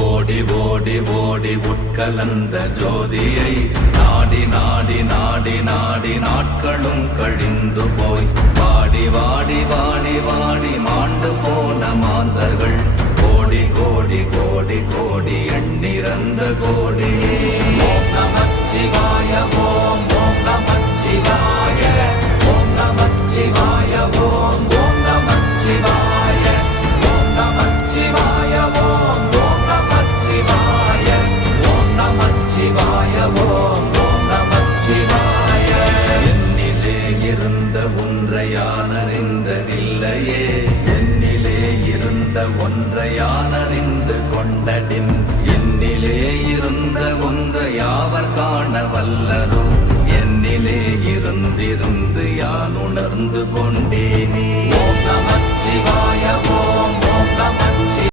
ஓடி ஓடி ஓடி உட்கலந்த ஜோதியை நாடி நாடி நாடி நாடி நாட்களும் கழிந்து போய் வாடி வாடி வாடி வாடி மாண்டு போன மாந்தர்கள் கோடி கோடி கோடி கோடி எண்ணிறந்த கோடி. ஓம் நமச்சிவாய ஓம் ஓம் நமச்சிவாய ஓம் நமச்சிவாய ஓம் ஓம் நமச்சிவாய ஓம் நமச்சிவாய ஓம் ஓம் நமச்சிவாய ஓம் நமச்சிவாய ஓம் ஓம் நமச்சிவாய. என்னிலே இருந்த ஒன்றை யானறிந்ததில்லையே, என்னிலே இருந்த ஒன்றை யானறிந்து கொண்டடின், என்னிலே இருந்த ஒன்றை யாவர் காண வல்லரோ, என்னிலே இருந்திருந்து யான் உணர்ந்து கொண்டேனே. ஓம் நமச்சிவாய ஓம்